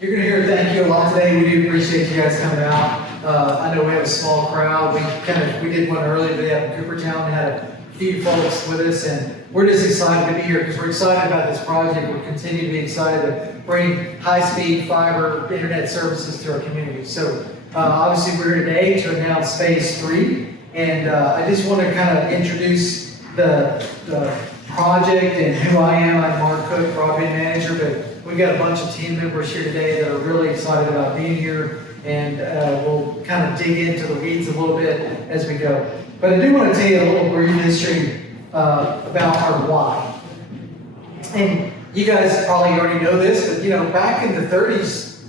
You're going to hear thank you a lot today. We do appreciate you guys coming out. I know we have a small crowd. We did one earlier today up in Coopertown. We had a few folks with us, and we're just excited to be here because we're excited about this project. We continue to be excited to bring high-speed fiber internet services to our community. So obviously we're here today to announce phase 3, and I just want to kind of introduce the project and who I am. I'm Mark Cook, broadband manager, but we've got a bunch of team members here today that are really excited about being here, and we'll kind of dig into the weeds a little bit as we go. But I do want to tell you a little brief history about our why. And you guys probably already know this, but back in the 30s,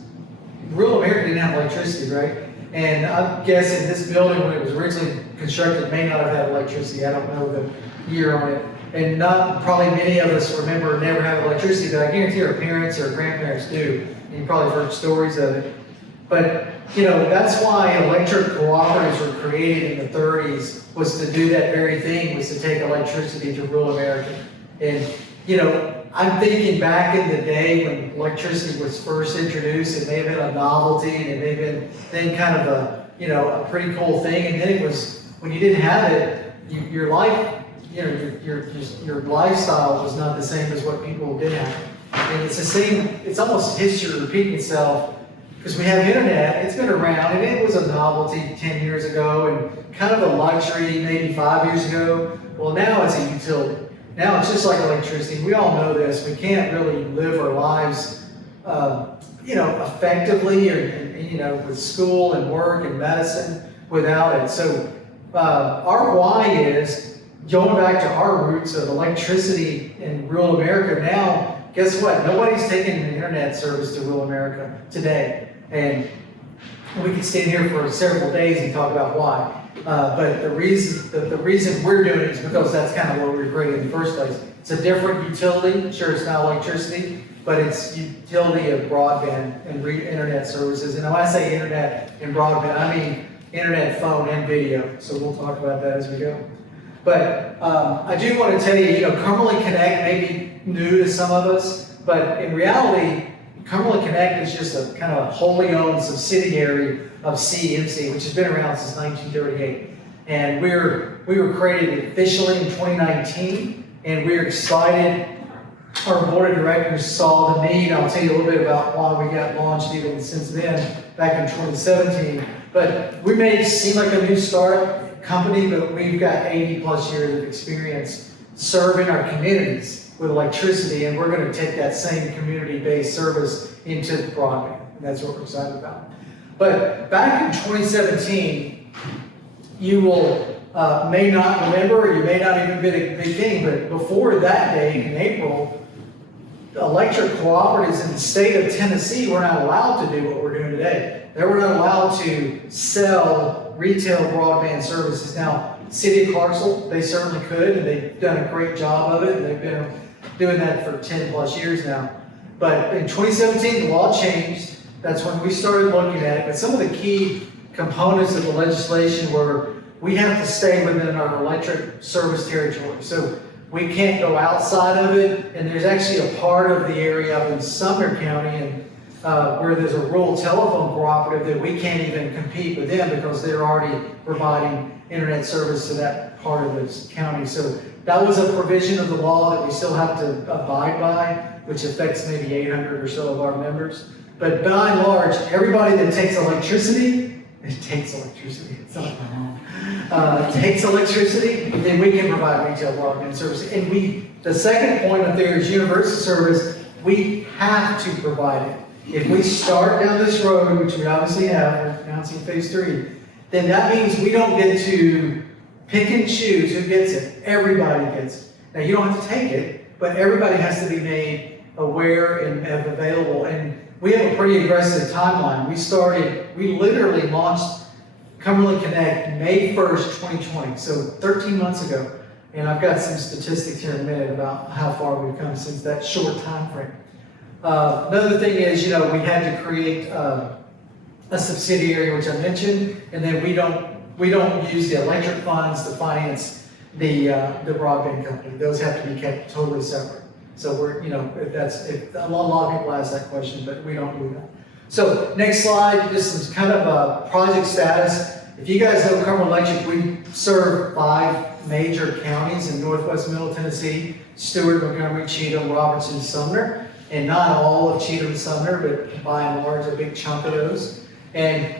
rural America didn't have electricity, right? And I'm guessing this building, when it was originally constructed, may not have had electricity. I don't know the year on it. And probably many of us remember never having electricity, but I guarantee our parents or grandparents do. And you probably heard stories of it. But, that's why electric cooperatives were created in the 30s, was to do that very thing, was to take electricity to rural America. And, I'm thinking back in the day when electricity was first introduced, it may have been a novelty, and it may have been then kind of a pretty cool thing. And then it was, when you didn't have it, your life, your lifestyle was not the same as what people did have. And it's the same, it's almost history repeating itself, because we have internet. It's been around, and it was a novelty 10 years ago, and kind of a luxury maybe 5 years ago. Well, now it's a utility. Now it's just like electricity. We all know this. We can't really live our lives, effectively, or with school and work and medicine without it. So our why is going back to our roots of electricity in rural America. Now, guess what? Nobody's taking an internet service to rural America today. And we could stand here for several days and talk about why. But the reason we're doing it is because that's kind of what we were created in the first place. It's a different utility. Sure, it's not electricity, but it's utility of broadband and internet services. And when I say internet and broadband, I mean internet, phone, and video. So we'll talk about that as we go. But I do want to tell you, Cumberland Connect may be new to some of us, but in reality, Cumberland Connect is just a kind of wholly owned subsidiary of CMC, which has been around since 1938. And we were created officially in 2019, and we're excited. Our board of directors saw the need. I'll tell you a little bit about why we got launched even since then, back in 2017. But we may seem like a new start company, but we've got 80 plus years of experience serving our communities with electricity, and we're going to take that same community-based service into broadband, and that's what we're excited about. But back in 2017, you will may not remember, or you may not even been a big thing, but before that day in April, electric cooperatives in the state of Tennessee were not allowed to do what we're doing today. They were not allowed to sell retail broadband services. Now, City of Clarksville, they certainly could, and they've done a great job of it, and they've been doing that for 10 plus years now. But in 2017, the law changed. That's when we started looking at it. But some of the key components of the legislation were we have to stay within our electric service territory. So we can't go outside of it. And there's actually a part of the area up in Sumner County where there's a rural telephone cooperative that we can't even compete with them because they're already providing internet service to that part of this county. So that was a provision of the law that we still have to abide by, which affects maybe 800 or so of our members. But by and large, everybody that takes electricity, takes electricity, then we can provide retail broadband service. And the second point up there is universal service. We have to provide it. If we start down this road, which we obviously have, we're announcing phase 3, then that means we don't get to pick and choose who gets it. Everybody gets it. Now, you don't have to take it, but everybody has to be made aware and available. And we have a pretty aggressive timeline. We literally launched Cumberland Connect May 1st, 2020, so 13 months ago. And I've got some statistics here in a minute about how far we've come since that short time frame. Another thing is, we had to create a subsidiary, which I mentioned, and then we don't use the electric funds to finance the broadband company. Those have to be kept totally separate. So we're, a lot of people ask that question, but we don't do that. So next slide, just some kind of a project status. If you guys know Cumberland Electric, we serve 5 major counties in northwest Middle Tennessee: Stewart, Montgomery, Cheatham, Robertson, Sumner. And not all of Cheatham and Sumner, but by and large a big chunk of those. And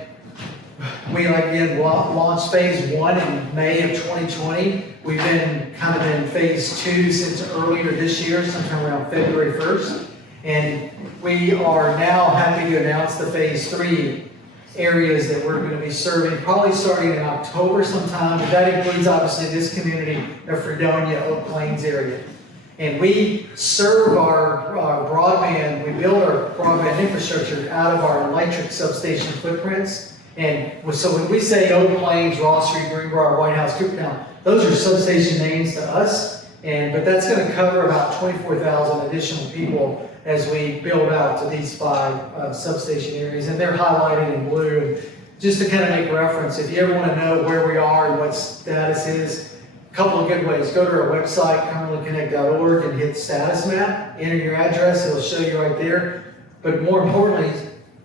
we again launched phase 1 in May of 2020. We've been kind of in phase 2 since earlier this year, sometime around February 1st. And we are now happy to announce the phase 3 areas that we're going to be serving, probably starting in October sometime. But that includes obviously this community of Fredonia, Oak Plains area. And we serve our broadband, we build our broadband infrastructure out of our electric substation footprints. And so when we say Oak Plains, Ross Street, Greenbrier, White House, Coopertown, those are substation names to us. But that's going to cover about 24,000 additional people as we build out to these 5 substation areas. And they're highlighted in blue. Just to kind of make reference, if you ever want to know where we are and what status is, a couple of good ways. Go to our website, cumberlandconnect.org, and hit status map. Enter your address, it'll show you right there. But more importantly,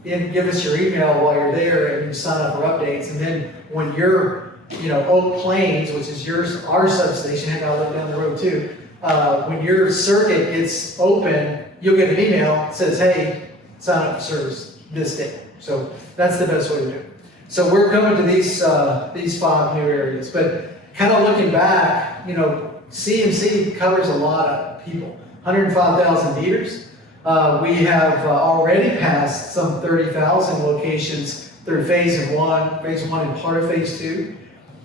give us your email while you're there and you sign up for updates. And then when you're, Oak Plains, which is our substation, and I live down the road too, when your circuit gets open, you'll get an email that says, hey, sign up for service this day. So that's the best way to do it. So we're coming to these 5 new areas. But kind of looking back, CMC covers a lot of people, 105,000 meters. We have already passed some 30,000 locations through phase 1 and part of phase 2.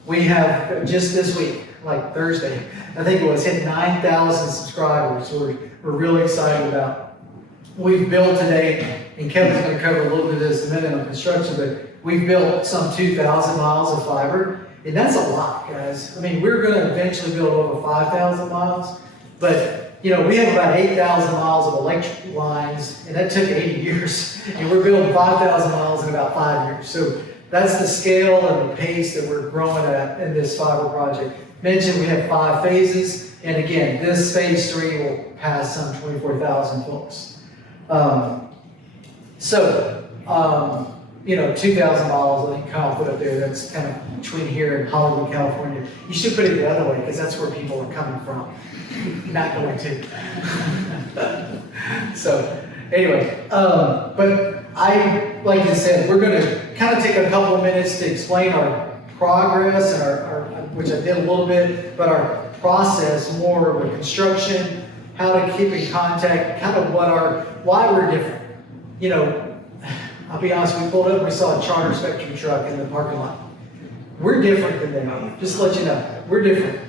We have just this week, like Thursday, I think it was, hit 9,000 subscribers. We're really excited about. We've built today, and Kevin's going to cover a little bit of this in a minute on construction, but we've built some 2,000 miles of fiber. And that's a lot, guys. I mean, we're going to eventually build over 5,000 miles, but we have about 8,000 miles of electric lines, and that took 80 years. And we're building 5,000 miles in about 5 years. So that's the scale and the pace that we're growing at in this fiber project. Mentioned we have 5 phases, and again, this phase 3 will pass some 24,000 folks. 2,000 miles, I think Kyle put up there, that's kind of between here and Hollywood, California. You should put it the other way, because that's where people are coming from. Not going to. So, anyway, but like I said, we're going to kind of take a couple of minutes to explain our progress, and which I did a little bit, but our process, more of a construction, how to keep in contact, kind of why we're different. I'll be honest, we pulled up and we saw a Charter Spectrum truck in the parking lot. We're different than they are. Just to let you know, we're different.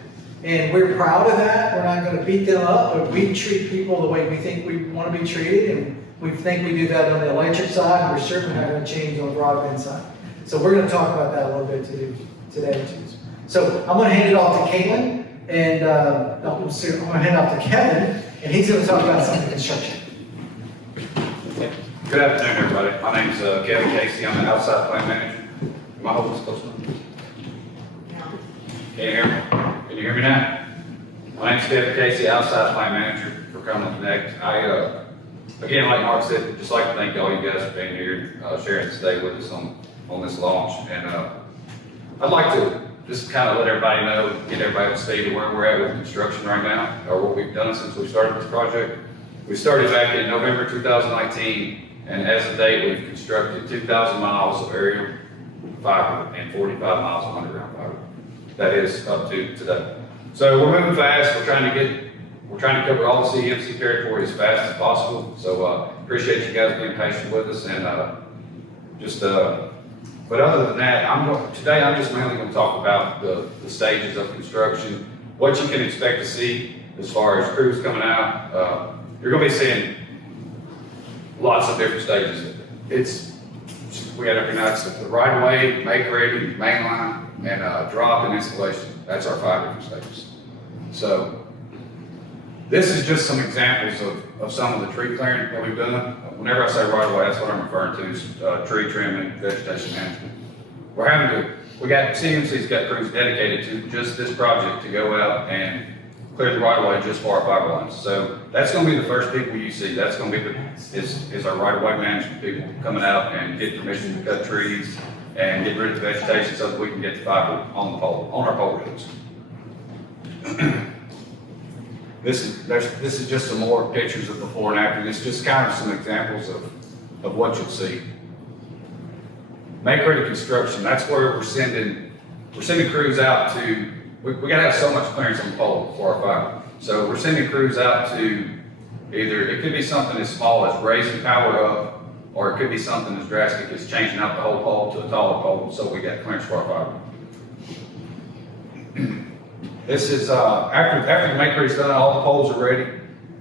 And we're proud of that. We're not going to beat them up, but we treat people the way we think we want to be treated. And we think we do that on the electric side. We're certainly not going to change on the broadband side. So we're going to talk about that a little bit today. So I'm going to hand it off to Caitlin, and I'm going to hand it off to Kevin, and he's going to talk about some of the construction. Good afternoon, everybody. My name is Kevin Casey. I'm the outside plant manager. Am I holding this close enough? Can you hear me? Can you hear me now? My name is Kevin Casey, outside plant manager for Cumberland Connect. Again, like Mark said, just like to thank all you guys for being here, sharing this day with us on this launch. And I'd like to just kind of let everybody know, get everybody up to speed of where we're at with construction right now, or what we've done since we started this project. We started back in November 2019. And as of date, we've constructed 2,000 miles of aerial fiber and 45 miles of underground fiber. That is up to today. So we're moving fast. We're trying to cover all the CMC territory as fast as possible. So appreciate you guys being patient with us. And but other than that, today I'm just mainly going to talk about the stages of construction, what you can expect to see as far as crews coming out. You're going to be seeing lots of different stages. We got to recognize the right of way, make ready, main line, and drop and installation. That's our 5 different stages. So this is just some examples of some of the tree clearing that we've done. Whenever I say right of way, that's what I'm referring to is tree trimming, vegetation management. We got CMC's got crews dedicated to just this project to go out and clear the right of way just for our fiber lines. So that's gonna be the first people you see. That's gonna be is our right of way management people coming out and get permission to cut trees and get rid of the vegetation so that we can get the fiber on the pole, on our pole roads. This is just some more pictures of before and after. This is just kind of some examples of what you'll see. Make ready construction, that's where we're sending crews out to, we gotta have so much clearance on the pole for our fiber. So we're sending crews out to either, it could be something as small as raising power up, or it could be something as drastic as changing out the whole pole to a taller pole, so we got clearance for our fiber. This is, after the make ready's done, all the poles are ready.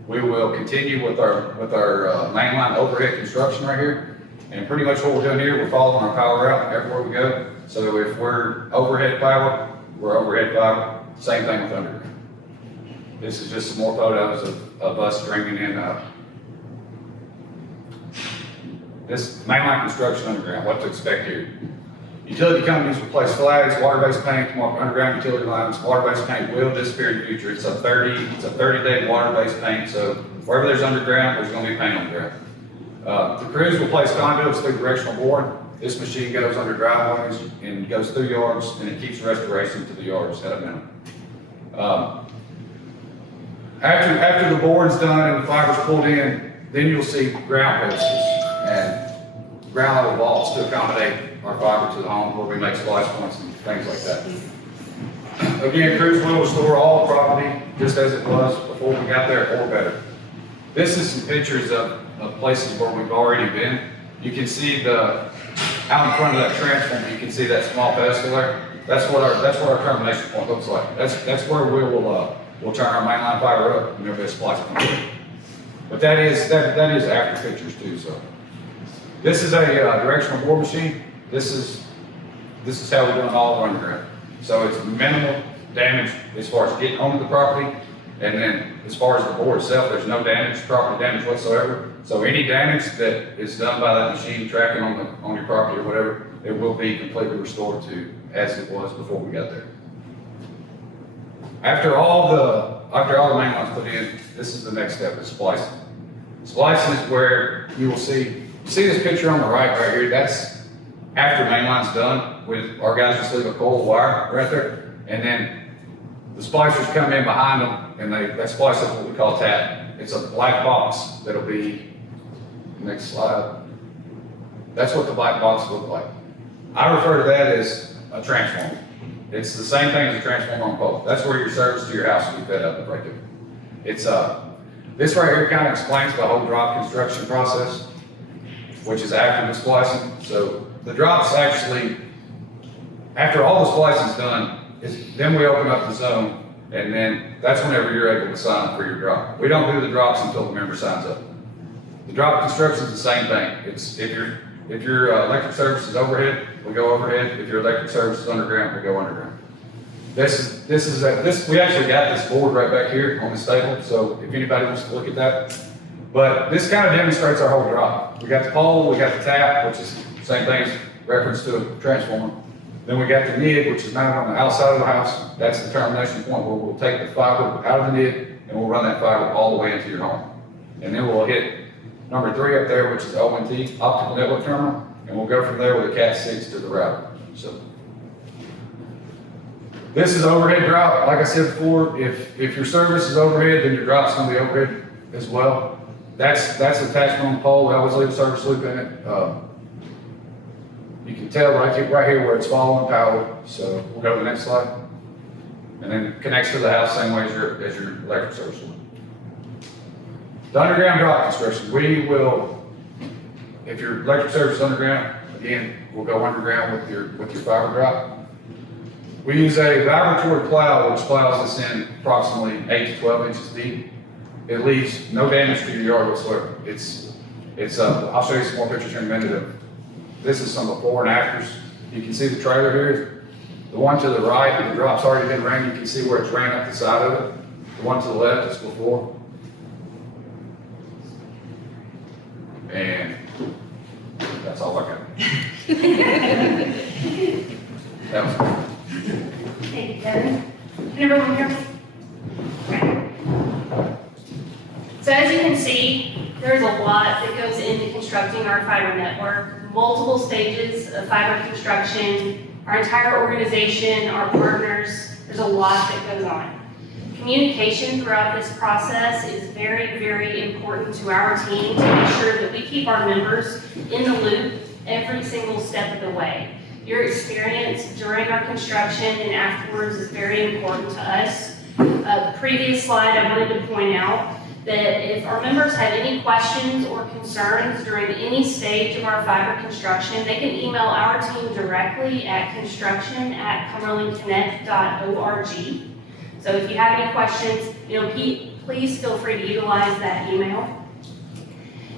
We will continue with our mainline overhead construction right here. And pretty much what we're doing here, we're following our power route everywhere we go. So if we're overhead power, we're overhead fiber. Same thing with underground. This is just some more photos of us stringing in this mainline construction underground, what to expect here. Utility companies replace flags, water-based paint to mark underground utility lines. Water-based paint will disappear in the future. It's a 30-day water-based paint, so wherever there's underground, there's gonna be paint on the ground. The crews will place conduits through directional board. This machine goes under driveways and goes through yards, and it keeps restoration to the yards at a minimum. After the board's done and the fiber's pulled in, then you'll see ground posts and ground level vaults to accommodate our fiber to the home where we make splice points and things like that. Again, crews will restore all the property just as it was before we got there or better. This is some pictures of places where we've already been. You can see out in front of that transformer, you can see that small pedestal there. That's what our termination point looks like. That's where we'll turn our mainline fiber up and there'll be a splice point. But that is after pictures too. So this is a directional bore machine. This is how we're doing all of our underground. So it's minimal damage as far as getting onto the property. And then as far as the bore itself, there's no property damage whatsoever. So any damage that is done by that machine tracking on your property or whatever, it will be completely restored to as it was before we got there. After all the main lines put in, this is the next step, is splicing. Splicing is where you will see this picture on the right here, that's after main line's done, with our guys just leave a coil of wire right there, and then the splicers come in behind them, and they splice up what we call tap. It's a black box that'll be, next slide. That's what the black box will look like. I refer to that as a transformer. It's the same thing as a transformer on pole. That's where your service to your house will be fed up right there. It's this right here kind of explains the whole drop construction process, which is after the splicing. So the drops actually, after all the splicing's done, then we open up the zone, and then that's whenever you're able to sign up for your drop. We don't do the drops until the member signs up. The drop construction is the same thing. It's if your electric service is overhead, we go overhead. If your electric service is underground, we go underground. We actually got this board right back here on this table, so if anybody wants to look at that. But this kind of demonstrates our whole drop. We got the pole, we got the tap, which is the same thing as reference to a transformer. Then we got the NID, which is mounted on the outside of the house. That's the termination point where we'll take the fiber out of the NID and we'll run that fiber all the way into your home. And then we'll hit number 3 up there, which is ONT, optical network terminal, and we'll go from there with a Cat6 to the router. So this is overhead drop. Like I said before, if your service is overhead, then your drop's gonna be overhead as well. That's attachment on the pole. I always leave a service loop in it. You can tell right here where it's following power. So we'll go to the next slide. And then it connects to the house same way as your electric service loop. The underground drop construction, we will, if your electric service is underground, again, we'll go underground with your fiber drop. We use a vibratory plow, which plows us in approximately 8 to 12 inches deep. It leaves no damage to your yard whatsoever. I'll show you some more pictures here in a minute. This is some before and afters. You can see the trailer here. The one to the right, the drop's already been ran. You can see where it's ran up the side of it. The one to the left is before. And that's all I got. That was Hey, Kevin, can everyone hear me? Right. lot that goes into constructing our fiber network, multiple stages of fiber construction, our entire organization, our partners, there's a lot that goes on. Communication throughout this process is very, very important to our team to make sure that we keep our members in the loop every single step of the way. Your experience during our construction and afterwards is very important to us. The previous slide, I wanted to point out that if our members have any questions or concerns during any stage of our fiber construction, they can email our team directly at construction@cumberlandconnect.org. So if you have any questions, please feel free to utilize that email.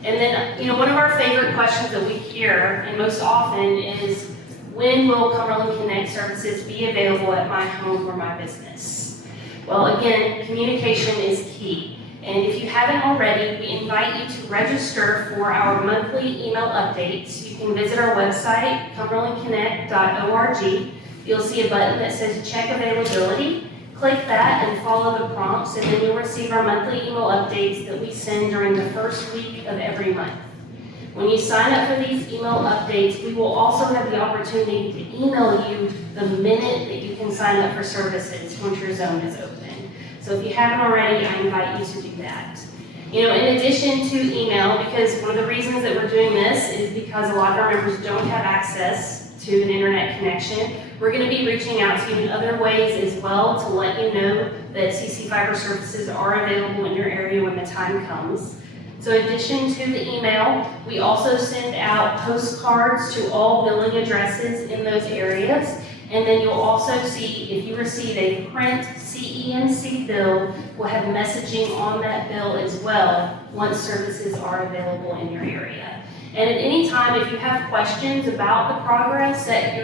And then, one of our favorite questions that we hear, and most often, is when will Cumberland Connect services be available at my home or my business? Well, again, communication is key. And if you haven't already, we invite you to register for our monthly email updates. You can visit our website, cumberlandconnect.org. You'll see a button that says check availability. Click that and follow the prompts, and then you'll receive our monthly email updates that we send during the first week of every month. When you sign up for these email updates, we will also have the opportunity to email you the minute that you can sign up for services once your zone is open. So if you haven't already, I invite you to do that. In addition to email, because one of the reasons that we're doing this is because a lot of our members don't have access to an internet connection, we're going to be reaching out to you in other ways as well to let you know that CCFiber services are available in your area when the time comes. So in addition to the email, we also send out postcards to all billing addresses in those areas. And then you'll also see, if you receive a print CENC bill, we'll have messaging on that bill as well once services are available in your area. And at any time, if you have questions about the progress in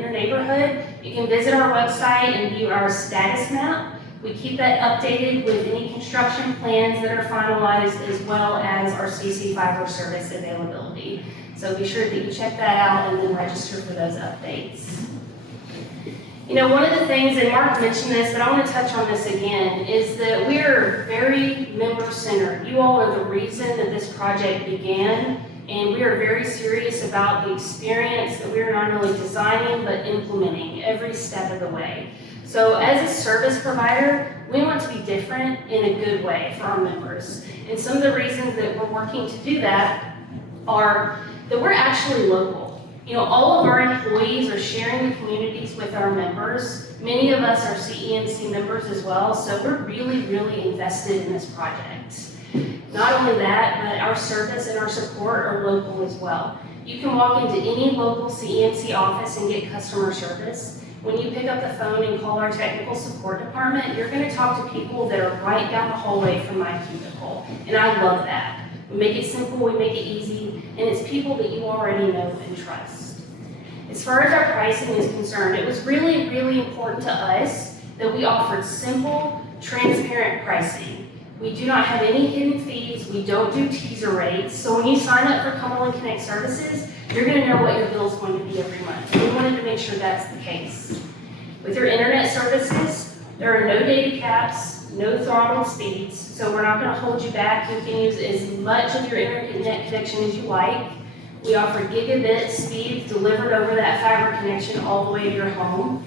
your neighborhood, you can visit our website and view our status map. We keep that updated with any construction plans that are finalized, as well as our CCFiber service availability. So be sure that you check that out and then register for those updates. One of the things, and Mark mentioned this, but I want to touch on this again, is that we're very member-centered. You all are the reason that this project began, and we are very serious about the experience that we are not only designing, but implementing every step of the way. So as a service provider, we want to be different in a good way for our members. And some of the reasons that we're working to do that are that we're actually local. All of our employees are sharing the communities with our members. Many of us are CENC members as well, so we're really, really invested in this project. Not only that, but our service and our support are local as well. You can walk into any local CENC office and get customer service. When you pick up the phone and call our technical support department, you're going to talk to people that are right down the hallway from my cubicle, and I love that. We make it simple, we make it easy, and it's people that you already know and trust. As far as our pricing is concerned, it was really, really important to us that we offered simple, transparent pricing. We do not have any hidden fees, we don't do teaser rates, so when you sign up for Cumberland Connect services, you're going to know what your bill is going to be every month. And we wanted to make sure that's the case. With your internet services, there are no data caps, no throttle speeds, so we're not going to hold you back. You can use as much of your internet connection as you like. We offer gigabit speeds delivered over that fiber connection all the way to your home.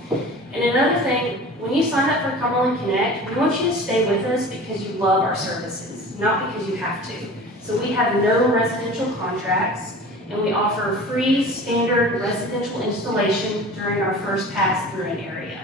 And another thing, when you sign up for Cumberland Connect, we want you to stay with us because you love our services, not because you have to. So we have no residential contracts, and we offer free standard residential installation during our first pass through an area.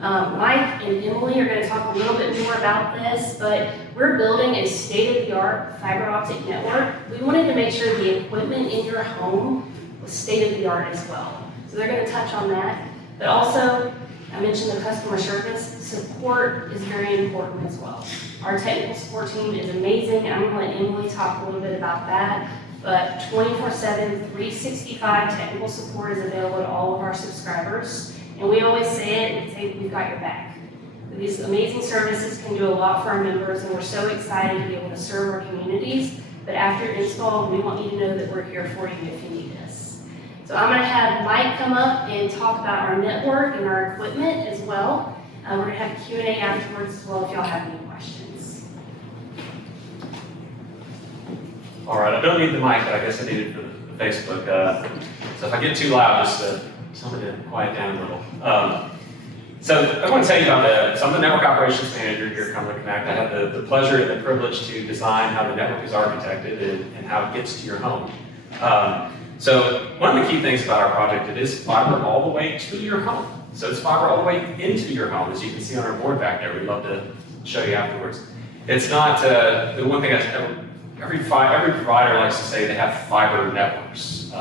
Mike and Emily are going to talk a little bit more about this, but we're building a state-of-the-art fiber optic network. We wanted to make sure the equipment in your home was state-of-the-art as well. So they're going to touch on that. But also, I mentioned the customer service. Support is very important as well. Our technical support team is amazing. I'm going to let Emily talk a little bit about that. But 24/7, 365 technical support is available to all of our subscribers. And we always say it, we say we've got your back. These amazing services can do a lot for our members, and we're so excited to be able to serve our communities. But after install, we want you to know that we're here for you if you need us. So I'm going to have Mike come up and talk about our network and our equipment as well. We're going to have a Q&A afterwards as well if y'all have any questions. All right, I don't need the mic, but I guess I need it for the Facebook. So if I get too loud, just tell me to quiet down a little. So I want to tell you about so I'm the network operations manager here at Cumberland Connect. I have the pleasure and the privilege to design how the network is architected and how it gets to your home. So one of the key things about our project, it is fiber all the way to your home. So it's fiber all the way into your home, as you can see on our board back there. We'd love to show you afterwards. It's not, the one thing every provider likes to say they have fiber networks.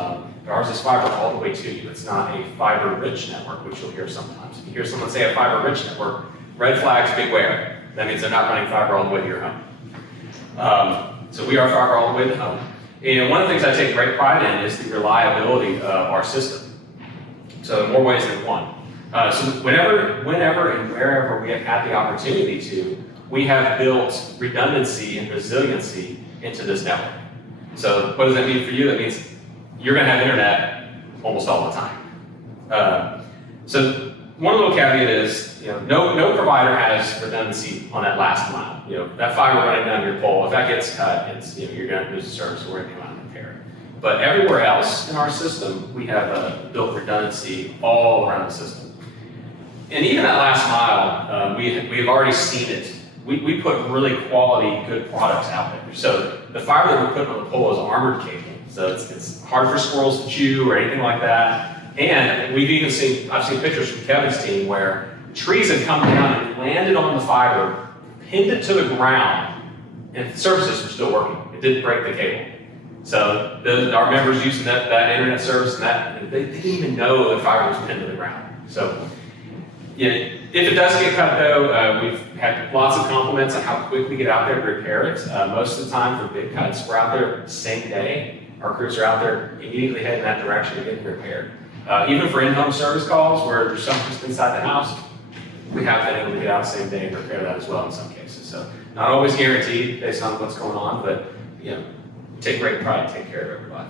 Ours is fiber all the way to you. It's not a fiber-rich network, which you'll hear sometimes. If you hear someone say a fiber-rich network, red flags, beware. That means they're not running fiber all the way to your home. So we are fiber all the way to home. And one of the things I take great pride in is the reliability of our system. So in more ways than one. So whenever and wherever we have had the opportunity to, we have built redundancy and resiliency into this network. So what does that mean for you? That means you're going to have internet almost all the time. So one little caveat is, no provider has redundancy on that last mile. That fiber running down your pole, if that gets cut, you're going to lose the service, so we're going to come out and repair it. But everywhere else in our system, we have built redundancy all around the system. And even that last mile, we've already seen it. We put really quality, good products out there. So the fiber that we're putting on the pole is armored cable. So it's hard for squirrels to chew or anything like that. And I've seen pictures from Kevin's team where trees had come down and landed on the fiber, pinned it to the ground, and the services were still working. It didn't break the cable. So our members using that internet service, they didn't even know the fiber was pinned to the ground. So if it does get cut though, we've had lots of compliments on how quick we get out there to repair it. Most of the time for big cuts, we're out there the same day. Our crews are out there immediately heading that direction to get repaired. Even for in-home service calls where there's something just inside the house, we have been able to get out the same day and repair that as well in some cases. So not always guaranteed based on what's going on, but take great pride and take care of everybody.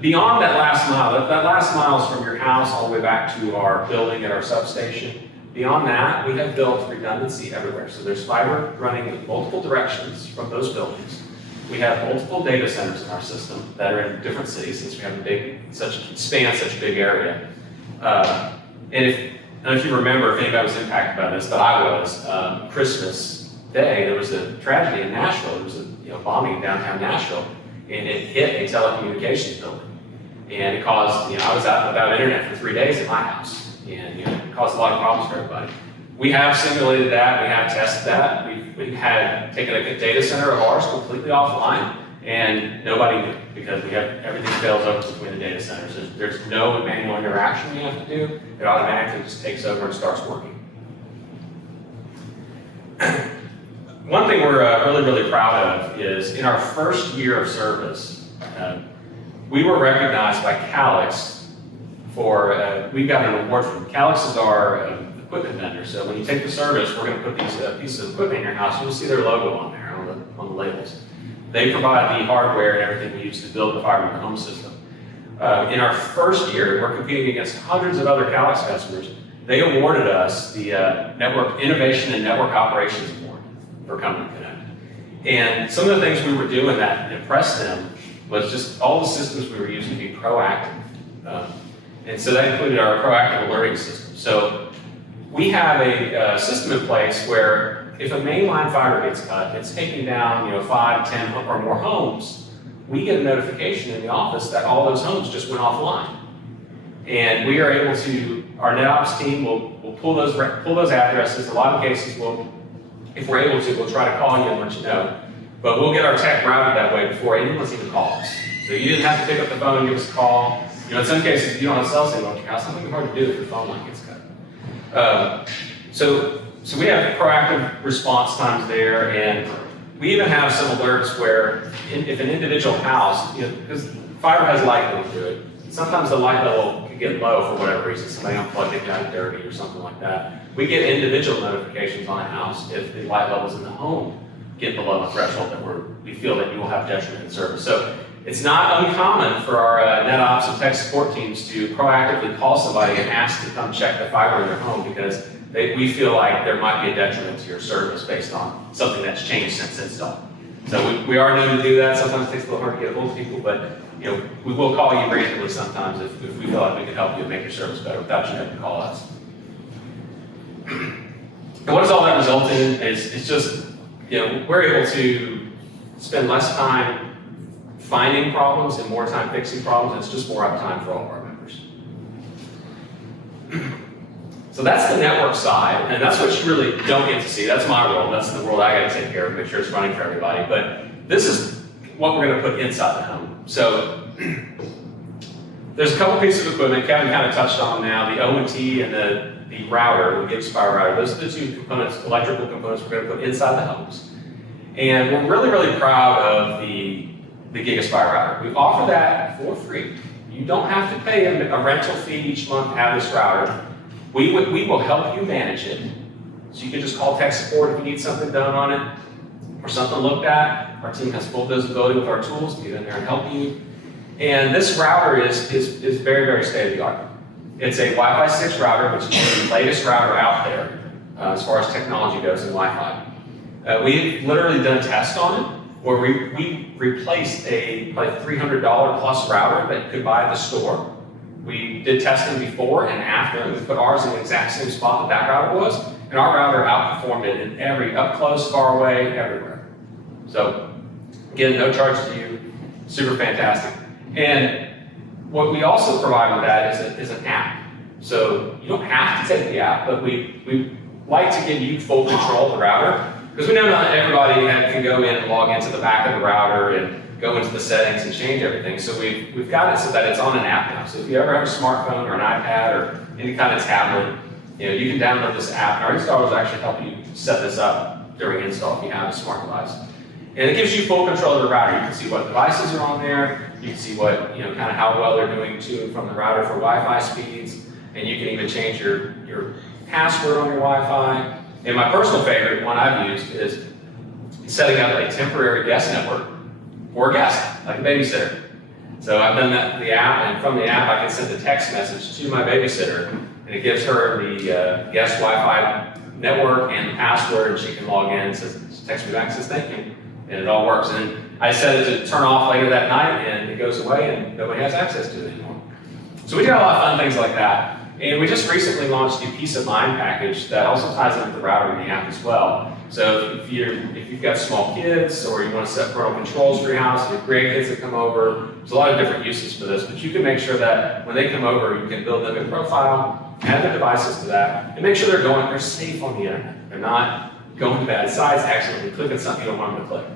Beyond that last mile, that last mile is from your house all the way back to our building at our substation. Beyond that, we have built redundancy everywhere. So there's fiber running in multiple directions from those buildings. We have multiple data centers in our system that are in different cities since we have span such a big area. And if you remember, if anybody was impacted by this, but I was, Christmas Day, there was a tragedy in Nashville. There was a bombing in downtown Nashville, and it hit a telecommunications building. And it caused, I was out without internet for 3 days at my house, and it caused a lot of problems for everybody. We have simulated that, we have tested that. We had taken a data center of ours completely offline, and nobody knew because everything fails over between the data centers. There's no manual interaction we have to do. It automatically just takes over and starts working. One thing we're really, really proud of is in our first year of service, we were recognized by Calix for, we got an award from Calix is our equipment vendor. So when you take the service, we're going to put these pieces of equipment in your house. You'll see their logo on there, on the labels. They provide the hardware and everything we use to build the fiber in the home system. In our first year, we're competing against hundreds of other Calix customers. They awarded us the Network Innovation and Network Operations Award for Cumberland Connect. And some of the things we were doing that impressed them was just all the systems we were using to be proactive. And so that included our proactive alerting system. So we have a system in place where if a mainline fiber gets cut, it's taking down 5, 10 or more homes, we get a notification in the office that all those homes just went offline. And we are able to, our NetOps team will pull those addresses. A lot of cases, if we're able to, we'll try to call you and let you know. But we'll get our tech routed that way before anyone's even calls. So you didn't have to pick up the phone and give us a call. In some cases, if you don't have a cell signal at your house, something hard to do if your phone line gets cut. So we have proactive response times there, and we even have some alerts where if an individual house, because fiber has light going through it, sometimes the light level can get low for whatever reason, somebody unplugged it, got dirty or something like that. We get individual notifications on a house if the light levels in the home get below the threshold that we feel that you will have detriment in service. So it's not uncommon for our NetOps and tech support teams to proactively call somebody and ask to come check the fiber in their home because we feel like there might be a detriment to your service based on something that's changed since install. So we are known to do that. Sometimes it takes a little hard to get a hold of people, but we will call you randomly sometimes if we feel like we can help you make your service better without you having to call us. And what does all that result in? It's just, we're able to spend less time finding problems and more time fixing problems. It's just more uptime for all of our members. So that's the network side, and that's what you really don't get to see. That's my role. That's the world I got to take care of, make sure it's running for everybody. But this is what we're going to put inside the home. So there's a couple pieces of equipment Kevin kind of touched on now, the ONT and the router, the CCFiber router. Those are the two components, electrical components we're going to put inside the homes. And we're really, really proud of the CCFiber router. We offer that for free. You don't have to pay a rental fee each month to have this router. We will help you manage it. So you can just call tech support if you need something done on it or something looked at. Our team has full visibility with our tools to get in there and help you. And this router is very, very state-of-the-art. It's a Wi-Fi 6 router, which is the latest router out there as far as technology goes in Wi-Fi. We've literally done tests on it where we replaced a like $300 plus router that you could buy at the store. We did testing before and after, and we put ours in the exact same spot that router was, and our router outperformed it in every up close, far away, everywhere. So again, no charge to you, super fantastic. And what we also provide with that is an app. So you don't have to take the app, but we like to give you full control of the router, because we know not everybody can go in and log into the back of the router and go into the settings and change everything. So we've got it so that it's on an app now. So if you ever have a smartphone or an iPad or any kind of tablet, you can download this app. And our installers will actually help you set this up during install if you have a smart device. And it gives you full control of the router. You can see what devices are on there. You can see what, kind of how well they're doing to and from the router for Wi-Fi speeds. And you can even change your password on your Wi-Fi. And my personal favorite one I've used is setting up a temporary guest network for a guest, like a babysitter. So I've done that with the app, and from the app I can send a text message to my babysitter, and it gives her the guest Wi-Fi network and the password, and she can log in and says, text me back and says thank you, and it all works. And I set it to turn off later that night, and it goes away, and nobody has access to it anymore. So we do a lot of fun things like that. And we just recently launched a Peace of Mind package that also ties into the router in the app as well. So if you've got small kids, or you want to set parental controls for your house, you have grandkids that come over, there's a lot of different uses for this, but you can make sure that when they come over, you can build them a profile, add their devices to that, and make sure they're safe on the internet. They're not going to bad sites, accidentally clicking something you don't want them to click.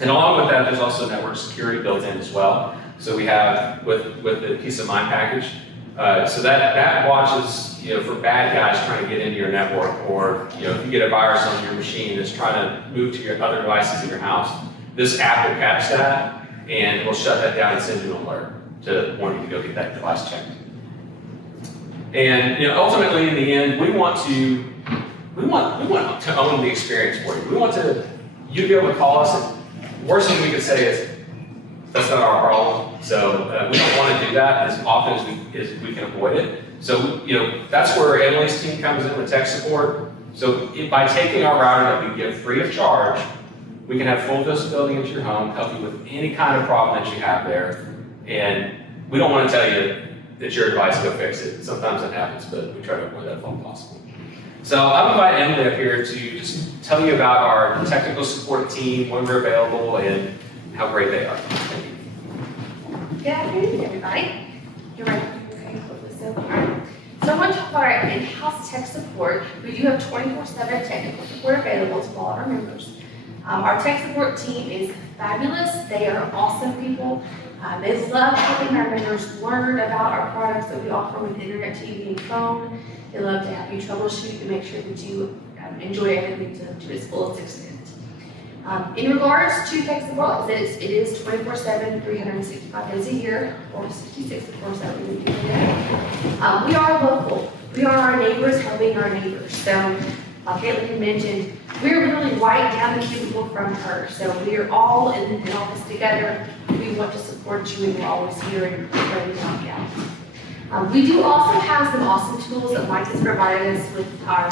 And along with that, there's also network security built in as well. So we have, with the Peace of Mind package, so that watches, for bad guys trying to get into your network, or if you get a virus on your machine that's trying to move to your other devices in your house, this app will catch that and it will shut that down and send you an alert to warn you to go get that device checked. And ultimately, in the end, we want to own the experience for you. We want you to be able to call us, and the worst thing we could say is, that's not our problem. So we don't want to do that as often as we can avoid it. So that's where Emily's team comes in with tech support. So by taking our router that we give free of charge, we can have full visibility into your home, help you with any kind of problem that you have there. And we don't want to tell you that your device, go fix it. Sometimes that happens, but we try to avoid that if possible. So I'll invite Emily up here to just tell you about our technical support team, when we're available, and how great they are. Thank you. Good afternoon, everybody. You're right. Okay, hopefully so. All right. So I want to talk about our in-house tech support. We do have 24/7 technical support available to all of our members. Our tech support team is fabulous. They are awesome people. They love helping our members learn about our products that we offer with internet, TV, and phone. They love to have you troubleshoot to make sure that you enjoy everything to its fullest extent. In regards to tech support, it is 24/7, 365 days a year, or 66 of course that we do today. We are local. We are our neighbors helping our neighbors. So, like Caitlin mentioned, we're literally right down the cubicle from her. So we are all in the office together. We want to support you, and we're always here and ready to help you out. We do also have some awesome tools that Mike has provided us with our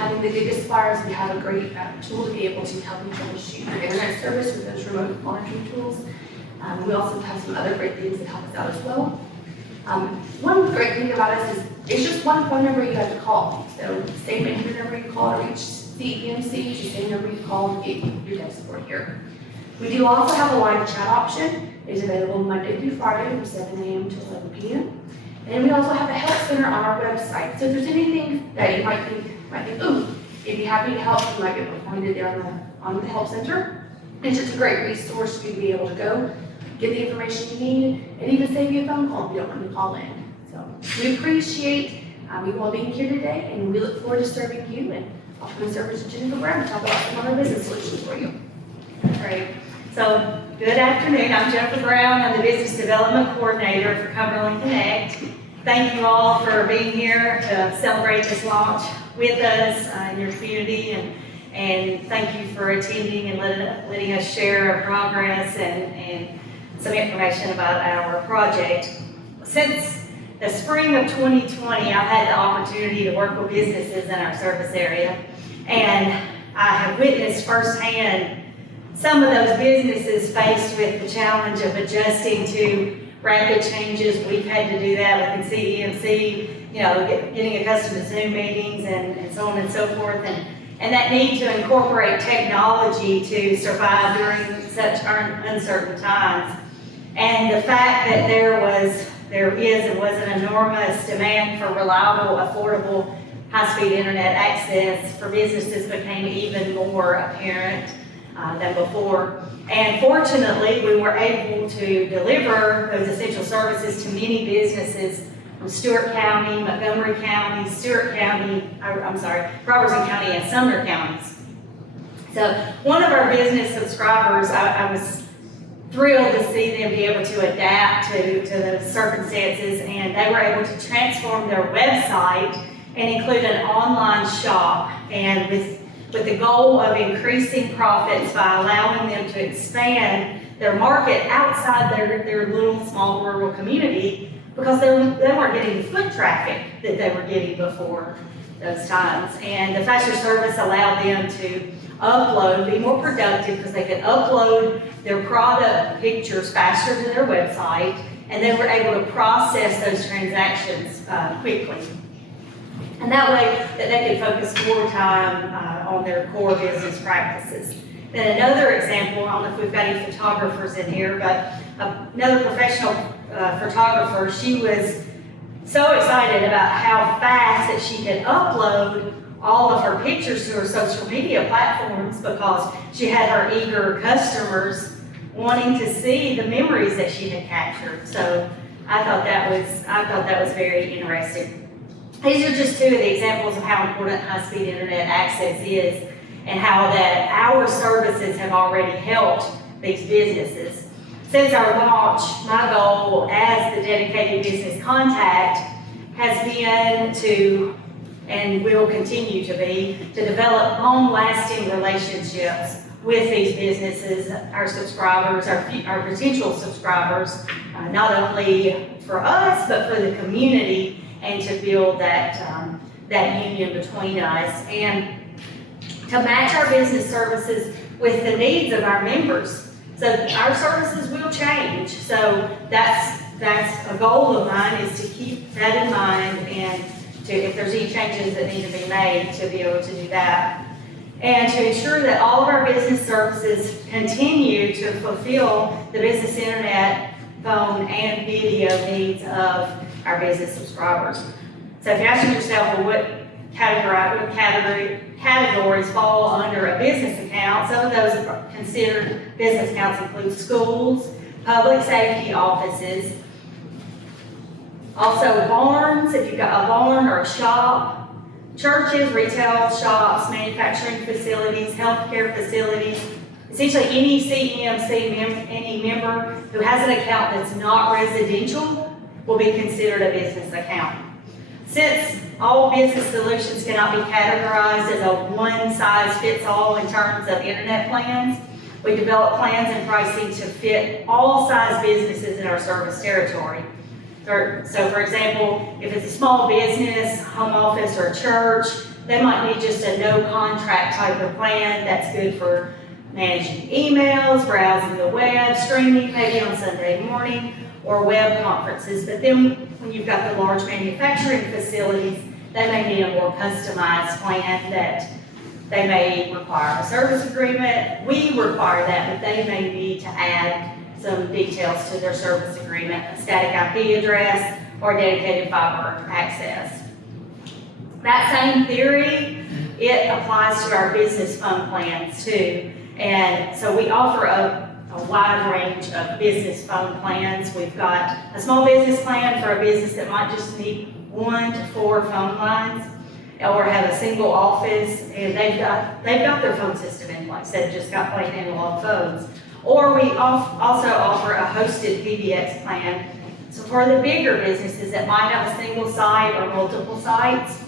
having the gig aspires, we have a great tool to be able to help you troubleshoot your internet service with those remote monitoring tools. We also have some other great things that help us out as well. One great thing about us is it's just one phone number you have to call. So same entry number you call to reach CEMC, it's the same number you call to get your tech support here. We do also have a live chat option. It's available Monday through Friday from 7 a.m. to 11 p.m. And we also have a help center on our website. So if there's anything that you might think, ooh, if you're happy to help, you might be able to find it there on the help center. It's just a great resource for you to be able to go, get the information you need, and even save you a phone call if you don't want to call in. So we appreciate you all being here today, and we look forward to serving you. And I'll turn this over to Jennifer Brown to talk about some other business solutions for you. Great. So, good afternoon. I'm Jennifer Brown. I'm the Business Development Coordinator for Cumberland Connect. Thank you all for being here to celebrate this launch with us in your community, and thank you for attending and letting us share our progress and some information about our project. Since the spring of 2020, I've had the opportunity to work with businesses in our service area, and I have witnessed firsthand some of those businesses faced with the challenge of adjusting to rapid changes. We've had to do that within CEMC, getting accustomed to Zoom meetings and so on and so forth, and that need to incorporate technology to survive during such uncertain times. And the fact that there was an enormous demand for reliable, affordable, high-speed internet access for businesses became even more apparent than before. And fortunately, we were able to deliver those essential services to many businesses from Stewart County, Montgomery County, Robertson County, and Sumner counties. So one of our business subscribers, I was thrilled to see them be able to adapt to those circumstances, and they were able to transform their website and include an online shop, and with the goal of increasing profits by allowing them to expand their market outside their little small rural community, because they weren't getting the foot traffic that they were getting before those times. And the faster service allowed them to be more productive, because they could upload their product pictures faster to their website, and they were able to process those transactions quickly. And that way that they could focus more time on their core business practices. Then another example, I don't know if we've got any photographers in here, but another professional photographer, she was so excited about how fast that she could upload all of her pictures to her social media platforms, because she had her eager customers wanting to see the memories that she had captured. So I thought that was very interesting. These are just two of the examples of how important high-speed internet access is, and how that our services have already helped these businesses. Since our launch, my goal as the dedicated business contact has been to, and will continue to be, to develop long-lasting relationships with these businesses, our subscribers, our potential subscribers, not only for us, but for the community, and to build that union between us, and to match our business services with the needs of our members. So our services will change. So that's a goal of mine, is to keep that in mind, and if there's any changes that need to be made, to be able to do that. And to ensure that all of our business services continue to fulfill the business internet, phone, and video needs of our business subscribers. So if you're asking yourself, well, what categories fall under a business account, some of those considered business accounts include schools, public safety offices, also barns, if you've got a barn or a shop, churches, retail shops, manufacturing facilities, healthcare facilities. Essentially any CEMC any member who has an account that's not residential will be considered a business account. Since all business solutions cannot be categorized as a one-size-fits-all in terms of internet plans, we develop plans and pricing to fit all size businesses in our service territory. So for example, if it's a small business, home office, or a church, They might need just a no contract type of plan that's good for managing emails, browsing the web, streaming maybe on Sunday morning, or web conferences. But then when you've got the large manufacturing facilities, they may need a more customized plan that they may require a service agreement. We require that, but they may need to add some details to their service agreement, a static IP address or dedicated fiber access. That same theory, it applies to our business phone plans too. And so we offer a wide range of business phone plans. We've got a small business plan for a business that might just need 1 to 4 phone lines, or have a single office, and they've got their phone system in place. They've just got plain analog phones. Or we also offer a hosted PBX plan. So for the bigger businesses that might have a single site or multiple sites,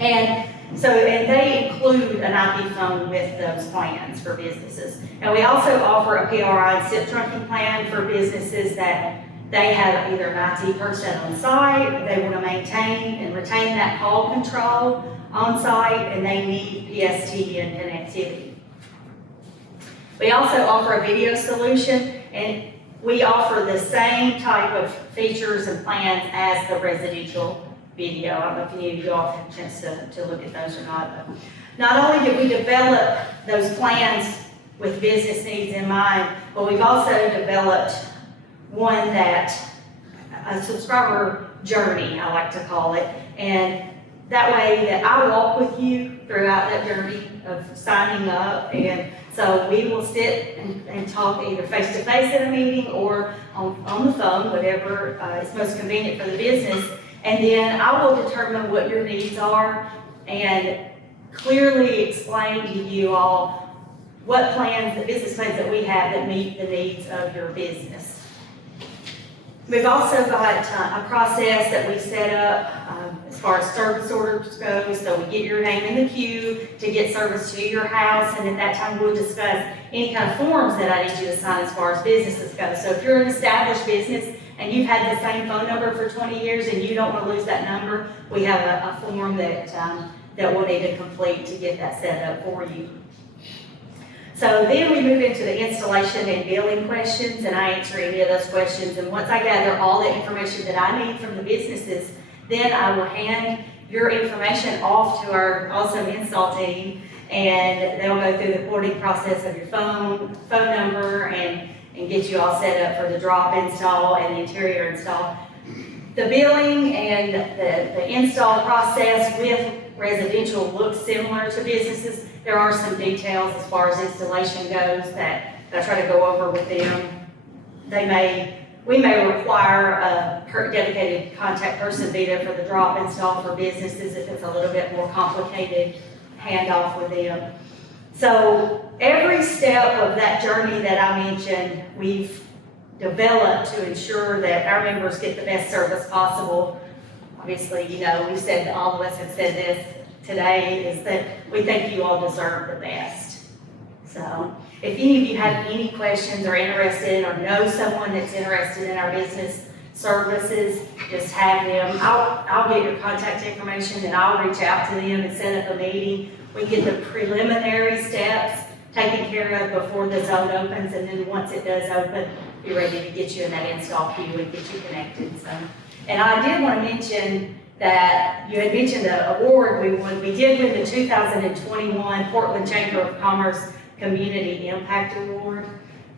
and they include an IP phone with those plans for businesses. And we also offer a PRI and SIP trunking plan for businesses that they have either an IT person on site, they want to maintain and retain that call control on site, and they need PST and connectivity. We also offer a video solution, and we offer the same type of features and plans as the residential video. I don't know if any of you all had a chance to look at those or not, but not only did we develop those plans with business needs in mind, but we've also developed one that, a subscriber journey, I like to call it, and that way that I walk with you throughout that journey of signing up. And so we will sit and talk either face-to-face at a meeting or on the phone, whatever is most convenient for the business. And then I will determine what your needs are and clearly explain to you all what plans, the business plans that we have that meet the needs of your business. We've also got a process that we set up as far as service orders go. So we get your name in the queue to get service to your house, and at that time we'll discuss any kind of forms that I need you to sign as far as businesses go. So if you're an established business and you've had the same phone number for 20 years and you don't want to lose that number, we have a form that we'll need to complete to get that set up for you. So then we move into the installation and billing questions, and I answer any of those questions. And once I gather all the information that I need from the businesses, then I will hand your information off to our awesome install team, and they'll go through the porting process of your phone number and get you all set up for the drop install and the interior install. The billing and the install process with residential looks similar to businesses. There are some details as far as installation goes that I try to go over with them. We may require a dedicated contact person be there for the drop install for businesses if it's a little bit more complicated handoff with them. So every step of that journey that I mentioned, we've developed to ensure that our members get the best service possible. Obviously, we've said, all of us have said this today, is that we think you all deserve the best. So if any of you have any questions or interested or know someone that's interested in our business services, just have them. I'll get your contact information and I'll reach out to them and set up a meeting. We get the preliminary steps taken care of before the zone opens, and then once it does open, be ready to get you in that install queue and get you connected. So, and I did want to mention that you had mentioned the award we won. We did win the 2021 Portland Chamber of Commerce Community Impact Award.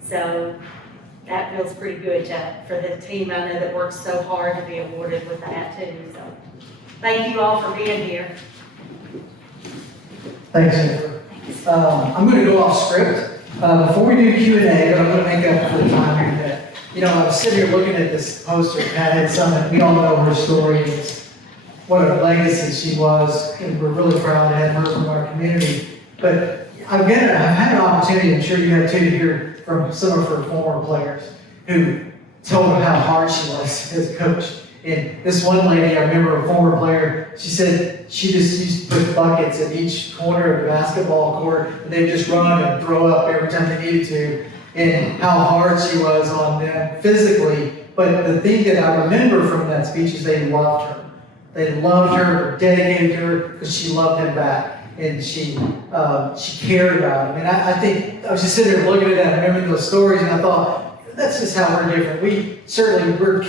So that feels pretty good for the team I know that works so hard to be awarded with that too. So thank you all for being here. Thanks, Jennifer. I'm going to go off script before we do Q&A, but I'm going to make up for the time here. I was sitting here looking at this poster, Pat had Summit. We all know her story. It's what a legacy she was, and we're really proud to have her from our community. But I've had an opportunity, I'm sure you have too, to hear from some of her former players who told them how hard she was as a coach. And this one lady, I remember a former player, she said she just used to put buckets at each corner of the basketball court, and they'd just run and throw up every time they needed to, and how hard she was on them physically. But the thing that I remember from that speech is they loved her. They loved her, dedicated to her, because she loved them back, and she cared about them. And I think, I was just sitting there looking at that, remembering those stories, and I thought, that's just how we're different. We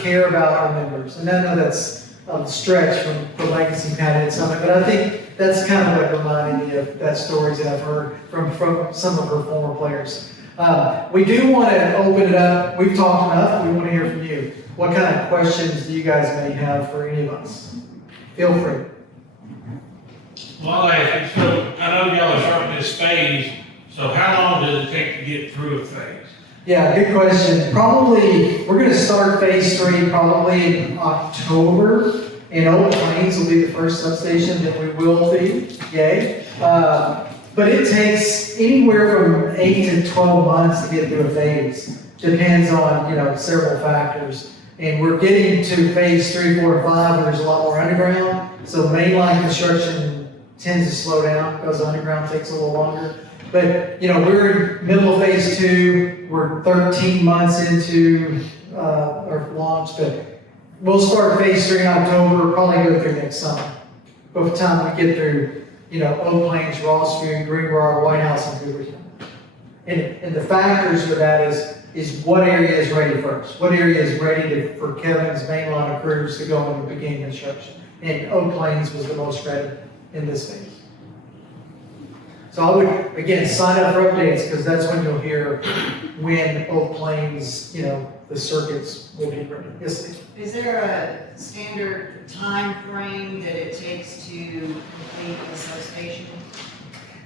care about our members, and I know that's a stretch from the legacy Pat Summit, but I think that's kind of what reminded me of that stories that I've heard from some of her former players. We do want to open it up. We've talked enough. We want to hear from you. What kind of questions do you guys may have for any of us? Feel free. Well, I'll ask you, so I know y'all are starting this phase, so how long does it take to get through a phase? Yeah, good question. Probably, we're going to start phase 3 probably in October, and Old Plains will be the first substation that we will feed. Yay. But it takes anywhere from 8 to 12 months to get through a phase. Depends on, several factors. And we're getting to phase 3, 4, and 5 where there's a lot more underground. So mainline construction tends to slow down because underground takes a little longer. But, we're in middle of phase 2. We're 13 months into our launch, but we'll start phase 3 in October, probably go through next summer. By the time we get through, Oak Plains, Rossview, Greenbrier, White House, and Hooverton. And the factors for that is what area is ready first? What area is ready for Kevin's mainline of crews to go into beginning construction? And Oak Plains was the most ready in this phase. So I would, again, sign up for updates, because that's when you'll hear when Oak Plains, the circuits will be ready. Yes, Steve? Is there a standard time frame that it takes to complete the substation?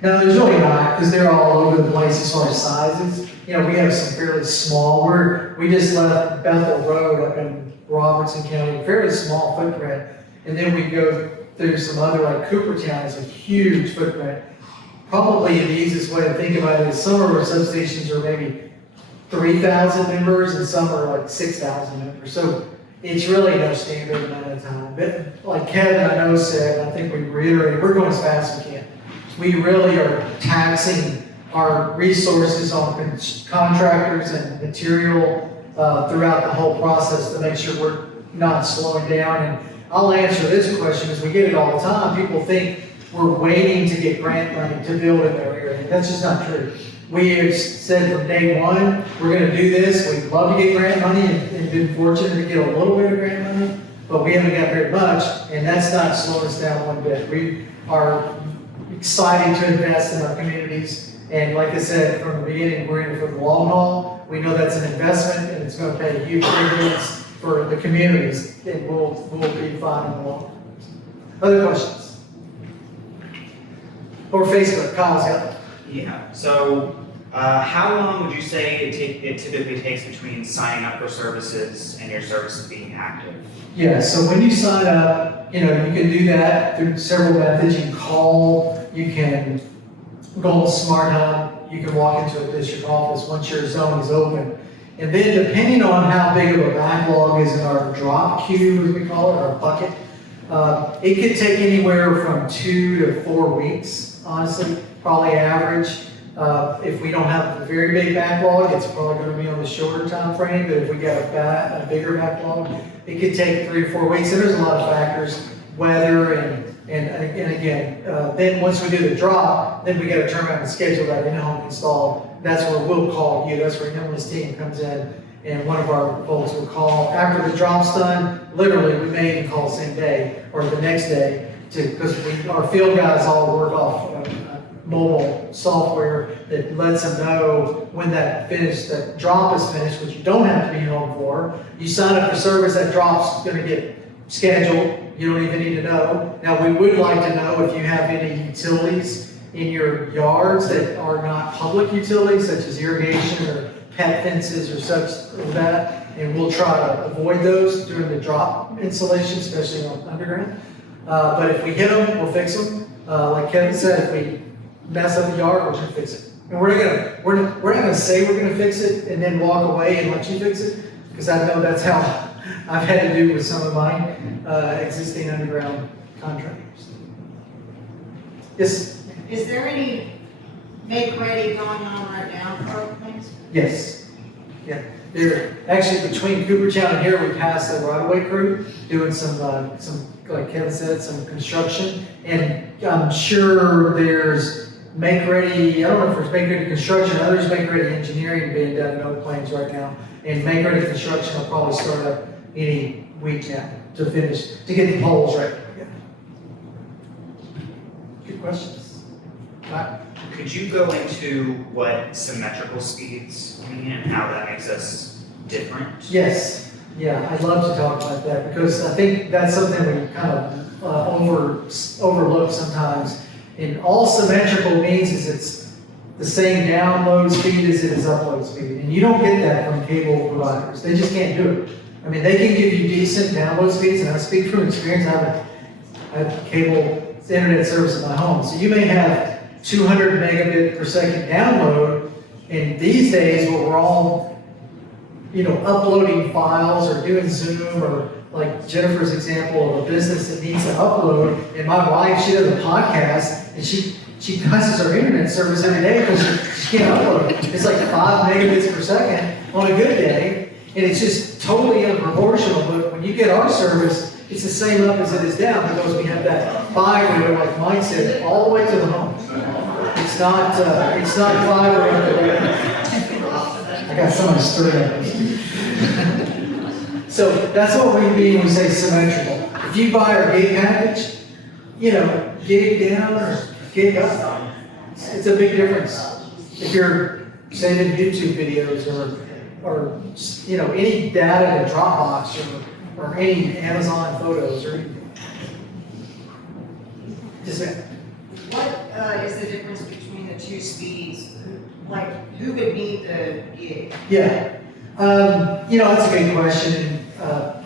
No, there's really not, because they're all over the place as far as sizes. We have some fairly small. We just left Bethel Road up in Robertson County, fairly small footprint. And then we go through some other, like Coopertown is a huge footprint. Probably the easiest way to think about it is some of our substations are maybe 3,000 members and some are like 6,000 members. So it's really no standard amount of time. But like Kevin, I know, said, and I think we reiterated, we're going as fast as we can. We really are taxing our resources on contractors and material throughout the whole process to make sure we're not slowing down. And I'll answer this question because we get it all the time. People think we're waiting to get grant money to build in their area. That's just not true. We have said from day one, we're going to do this. We'd love to get grant money and been fortunate to get a little bit of grant money, but we haven't got very much, and that's not slowing us down one bit. We are excited to invest in our communities, and like I said, from the beginning, we're in it for the long haul. We know that's an investment, and it's going to pay huge dividends for the communities, and we'll be fine in the long run. Other questions? Or Facebook, Kyle's got it. Yeah, so how long would you say it typically takes between signing up for services and your services being active? Yeah, so when you sign up, you can do that through several methods. You can call, you can go on the Smart Hub, you can walk into a district office once your zone is open. And then depending on how big of a backlog is in our drop queue, as we call it, our bucket, it could take anywhere from 2 to 4 weeks, honestly, probably average. If we don't have a very big backlog, it's probably going to be on the shorter time frame, but if we got a bigger backlog, it could take 3 to 4 weeks. And there's a lot of factors, weather and again, then once we do the drop, then we got to turn around and schedule that in-home install. That's where we'll call you. That's where Emily's team comes in, and one of our folks will call after the drop's done. Literally, we may even call the same day or the next day because our field guys all work off mobile software that lets them know when that drop is finished, which you don't have to be home for. You sign up for service, that drop's going to get scheduled. You don't even need to know. Now, we would like to know if you have any utilities in your yards that are not public utilities, such as irrigation or pet fences or such as that, and we'll try to avoid those during the drop installation, especially on underground. But if we hit them, we'll fix them. Like Kevin said, if we mess up the yard, we're gonna fix it. And we're not gonna say we're gonna fix it and then walk away and let you fix it, because I know that's how I've had to do with some of my existing underground contractors. Yes? Is there any make ready going on right now for Oak Plains? Yes. Yeah. They're actually between Coopertown and here, we passed the right-of-way crew doing some, like Kevin said, some construction. And I'm sure there's make-ready, I don't know if there's make-ready construction, others make-ready engineering being done in Oak Plains right now. And make-ready construction will probably start up any week now to finish, to get the poles right. Yeah. Good questions. All right. Could you go into what symmetrical speeds mean and how that makes us different? Yes, yeah, I'd love to talk about that because I think that's something we kind of overlook sometimes. And all symmetrical means is it's the same download speed as it is upload speed. And you don't get that from cable providers. They just can't do it. I mean, they can give you decent download speeds, and I speak from experience. I have cable internet service in my home. So you may have 200 megabit per second download, and these days where we're all, uploading files or doing Zoom or like Jennifer's example of a business that needs to upload, and my wife, she does a podcast, and she passes her internet service every day because she can't upload. It's like 5 megabits per second on a good day, and it's just totally unproportional, but when you get our service, it's the same up as it is down because we have that fiber, like Mike said, all the way to the home. It's not fiber up there. I got somebody stirring up. So that's what we mean when we say symmetrical. If you buy our gig package, gig down or gig up, it's a big difference. If you're sending YouTube videos or any data to Dropbox or any Amazon photos or anything. Just What is the difference between the two speeds? Like, who would need the gig? yeah. That's a good question. And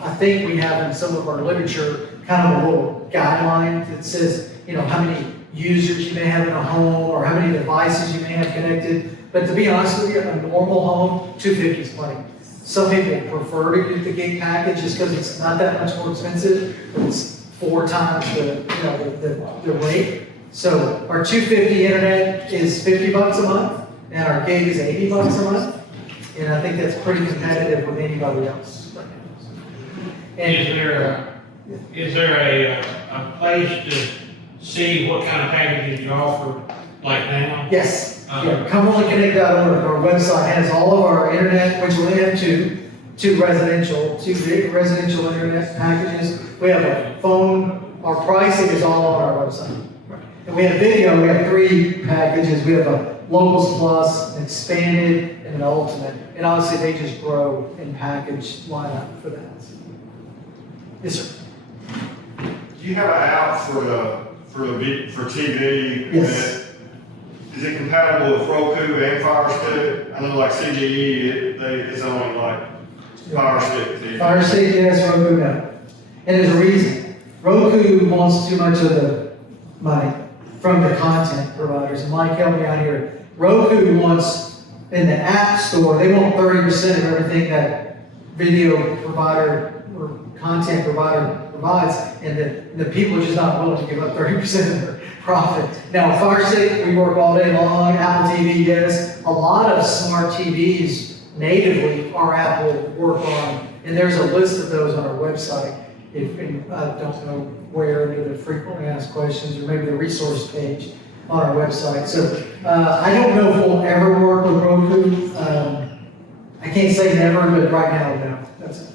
I think we have in some of our literature kind of a little guideline that says, how many users you may have in a home or how many devices you may have connected. But to be honest with you, a normal home, 250 is plenty. Some people prefer to get the gig package just because it's not that much more expensive, but it's 4 times the rate. So our 250 internet is $50 a month, and our gig is $80 a month. And I think that's pretty competitive with anybody else right now. And Is there a place to see what kind of packages you offer like now? yes, CumberlandConnect.org, our website has all of our internet, which we have two residential internet packages. We have a phone, our pricing is all on our website. And we have video, we have 3 packages. We have a Locals Plus, an Expanded, and an Ultimate. And obviously they just grow in package lineup for that. Yes, sir. Do you have an app for TV? Yes. Is it compatible with Roku and Fire Stick? I know like CGE, it's only like Fire Stick TV. Fire Stick, yes, Roku, no. And there's a reason. Roku wants too much of the money from the content providers. And Mike, help me out here. Roku wants, in the App Store, they want 30% of everything that video provider or content provider provides, and the people are just not willing to give up 30% of their profit. Now, Fire Stick, we work all day long. Apple TV, yes. A lot of smart TVs natively our app will work on, and there's a list of those on our website. And I don't know where, under the frequently asked questions, or maybe the resource page on our website. So I don't know if we'll ever work with Roku. I can't say never, but right now, no. That's it.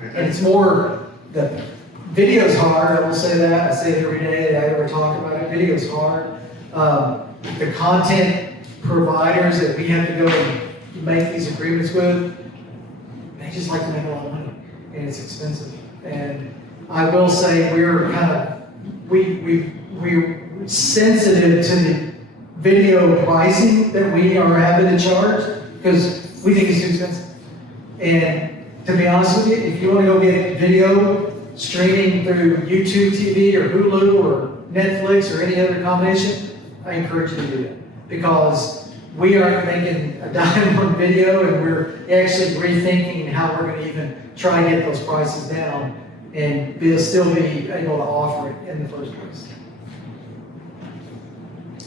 And it's more, the video's hard, I will say that. I say it every day that I ever talk about it. Video's hard. The content providers that we have to go and make these agreements with, they just like to make a lot of money, and it's expensive. And I will say we're we're sensitive to the video pricing that we are having to charge because we think it's too expensive. And to be honest with you, if you want to go get video streaming through YouTube TV or Hulu or Netflix or any other combination, I encourage you to do that because we aren't making a dime on video, and we're actually rethinking how we're going to even try and get those prices down and still be able to offer it in the first place.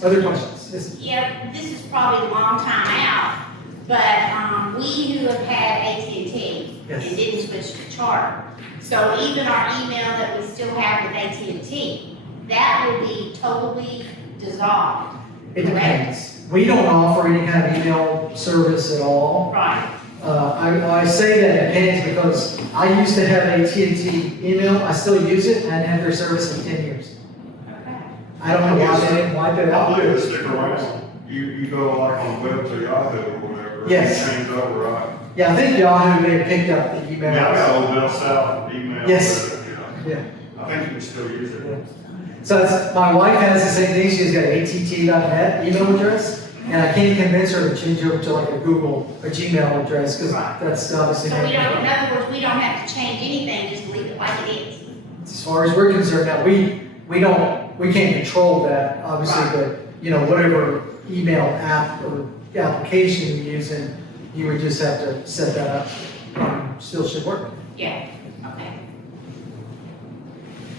Other questions? Yes. Yeah, this is probably a long time out, But, we who have had AT&T and Yes. didn't switch to Charter. So even our email that we still have with AT&T, that will be totally dissolved. It depends. We don't offer any kind of email service at all. Right. I say that depends because I used to have AT&T email, I still use it, and had their service in 10 years. Okay. I don't know why they didn't wipe it I out. believe it's stick around. You go like on the web to Yahoo or whatever. Yes. Change over, right? Yeah, I think Yahoo may have picked up the I mean, I got emails. old Bell South email. Yes. but, you know, Yeah. I think you can still use it. So it's, my wife has the same thing, she's got att.net email address, and I can't convince her to change over to like a Gmail address, because Right. that's obviously. So we don't, in other words, we don't have to change anything, just leave it like it is. As far as we're concerned, now, we can't control that, obviously, but, you know, whatever email app or application you're using, you would just have to set that up, still should work. Yeah, okay.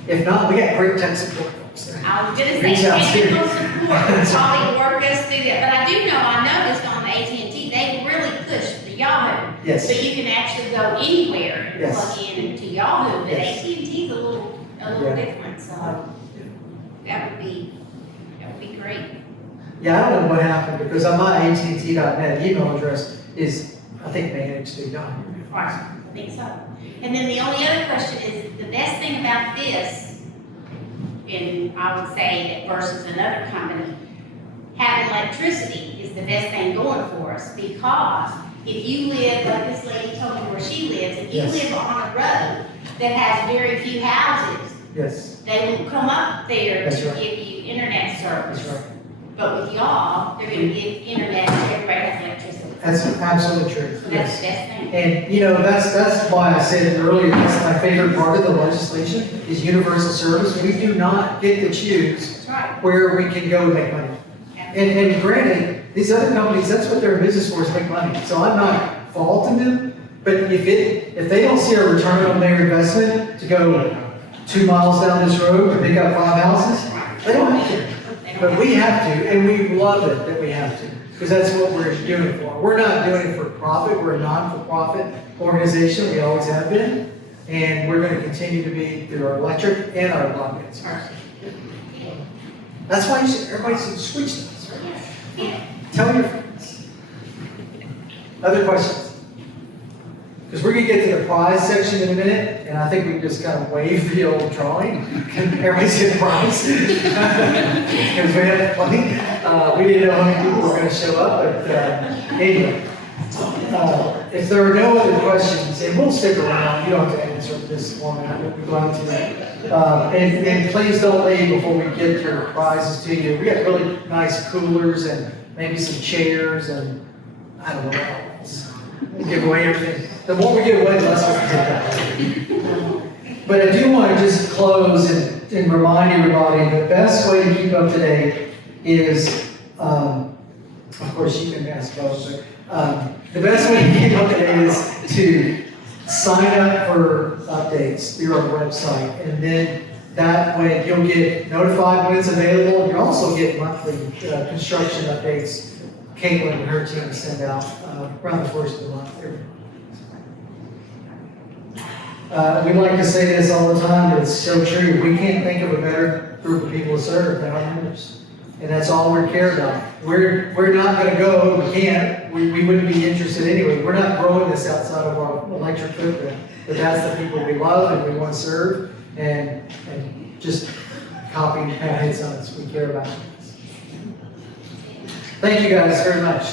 If not, we got great tech support folks there. I was gonna Reach say, out to- technical support will probably work us through that, but I do know, I noticed on the AT&T, they really push the Yahoo. So Yes, you can actually go anywhere and Yes. plug in into Yahoo, but Yes. AT&T's a little Yeah. different, so that would be great. yeah, I don't know what happened, because on my att.net email address is, I think, managed through Yahoo. Right, I think so. And then the only other question is, the best thing about this, and I would say that versus another company, having electricity is the best thing going for us, because if you live, like this lady told me where she lives, if you Yes. live on a road that has very few houses, Yes, they won't come up there That's to right. give you internet service. that's right. But with y'all, they're gonna give internet to everybody that has electricity. That's absolutely true, So that's yes. the best thing. And, you know, that's why I said it earlier, that's my favorite part of the legislation, is universal service. We do not get to choose That's right. where we can go to make money. And granted, these other companies, that's what they're in business for, is make money. So I'm not faulting them, but if they don't see a return on their investment to go 2 miles down this road to pick up 5 houses, they don't have to. But we have to, and we love it that we have to, because that's what we're doing it for. We're not doing it for profit, we're a non-for-profit organization, we always have been, and we're gonna continue to be through our electric and our broadband service. That's why everybody should switch to us, right? Tell your friends. Other questions? Because we're gonna get to the prize section in a minute, and I think we can just kind of waive the old drawing. Everybody's getting a prize. Because we had plenty. We didn't know how many people were gonna show up, but anyway. If there are no other questions, and we'll stick around, you don't have to answer this one, we'll be glad to. And please don't leave before we get your prizes to you. We got really nice coolers and maybe some chairs and I don't know what else. We give away everything. The more we give away, the less we can take. But I do want to just close and remind everybody the best way to keep up to date is, of course you can ask both, but the best way to keep up to date is to sign up for updates through our website. And then that way you'll get notified when it's available. You also get monthly construction updates. Caitlin and her team send out around the first of the month. We like to say this all the time, but it's so true. We can't think of a better group of people to serve than our members. And that's all we care about. We're not gonna go, we can't, we wouldn't be interested anyway. We're not growing this outside of our electric footprint. But that's the people we love and we want to serve and just copy and paste on us. We care about it. Thank you guys very much.